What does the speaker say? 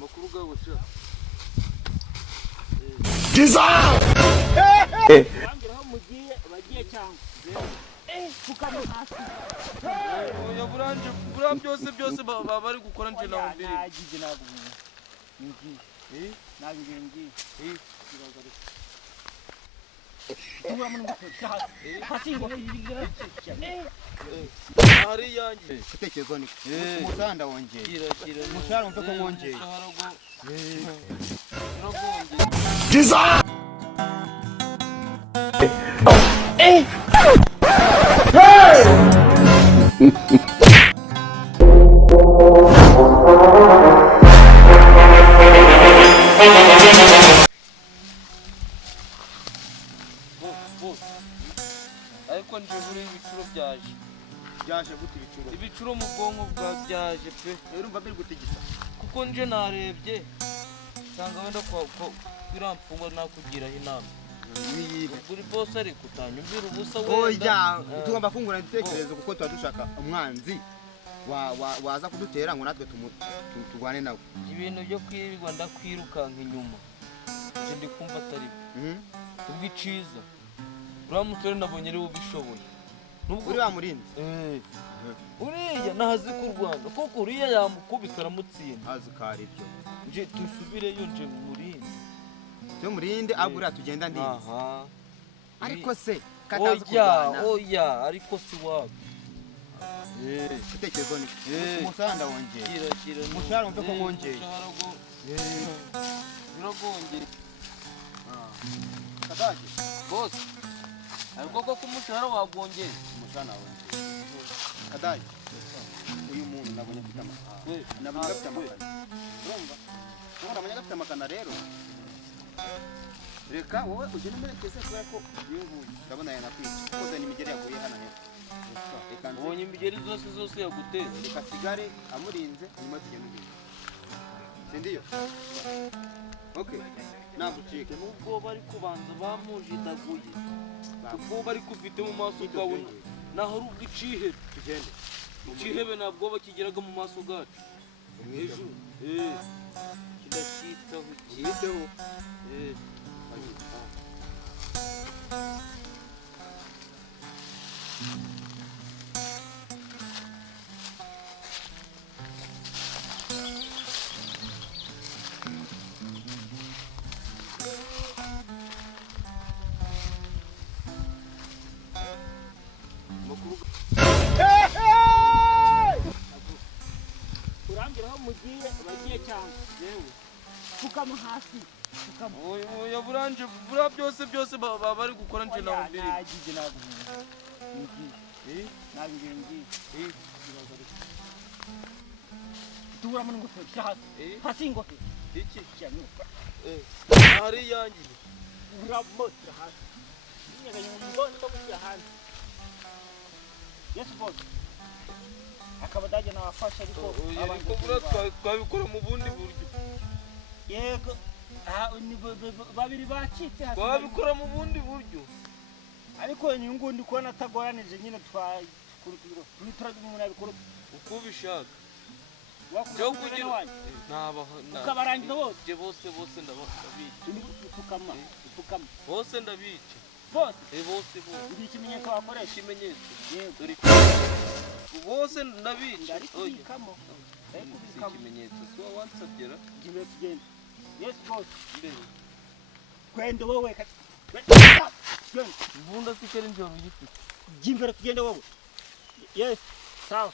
Makuru gabo sha. Giza! Bangiraho mugiye bagiye cyangwa. Fukama hasi. Oya buranje byose baba bari gukora nje na mbiri. Nagije nagubuye. Ngiye. Nabige ngiye. Tuwa mun ngufasha. Hasingo yigira. Ari yanjye. Kutekezo ni umusanda wongeye. Mushara umve ko mwongeye. Giza! Ariko nje buri ibicuro byaje gute ibicuro ibicuro mu bwonko bwa byaje pe urumva biri gutigita kuko nje narebye sanga wenda ko biramfunga nakugiraho inama niyihe buri boss ari kutanyumvira ubusa oya tugomba kungura ibitekerezo kuko tuba dushaka umwanzi waza kudutera ngo natwe turwane nawe ibintu byo kwirirwa ndakwirukanka inyuma nje ndi kumva atari ubwiciza uramutse nabonye ari ubishoboye uri bamurinze uriya nahazi ku Rwanda kuko uriya yamukubise aramutsinda hazi kari byo nje tusubireyo nje murinde cyo murinde agura tugenda ndize aha ariko se katazi kurwana oya ariko si wapi kutekezo ni umusanda wongeye mushara umve ko mwongeye biragongeye kadaje boss ariko ko kumushara wagongeye umushana wongeye kadaje uyu muntu nabonye afite amakana nabonye afite amakana urumva nabonye afite amakana rero reka wowe ugende murekeze kubera ko yinguye ndabona yanakwica koza n'imigeri yaguye hano hepfo ubonye imigeri zose yaguteye reka sigare amurinze nyuma tugende sindiyo okay nagucike nubwo bari kubanza bamujidaguye ubwo bari kufite mu maso gawe naho ari ubwicihe tugende ikihebe nabwo bakigeraga mu maso gacu hejuru kidakitaho kiteho Urambiraho mugiye bagiye cyangwa. yewe Fukama hasi. Fukama. oya buranje byose baba bari gukora nje na mbiri Nagije nagubuye. Ngiye. Nabige ngiye. Tuwa mun ngufasha. Hasingo iki cyanyuka. ari yanjye Uramotra hasi. Nyaga nyumboni bagushya hanze. Yes boss. Akabadaje nawafasha ariko ariko twabikora mu bundi buryo yego babiri bacitse hasi twabikora mu bundi buryo ariko inyungu ndi kubona atagoranije nyine twitura umuntu abikora uko ubishaka cyo kugira ukabarangira bose ndabica fukama bose ndabica bose ndi ikimenyetso wakoresha ikimenyetso yego bose ndabica kubikamo ikimenyetso so wansabyera gime tugende yes boss mbere kwende wowe mbunda sikari njoro yifite gimbere tugende wowe yes sawa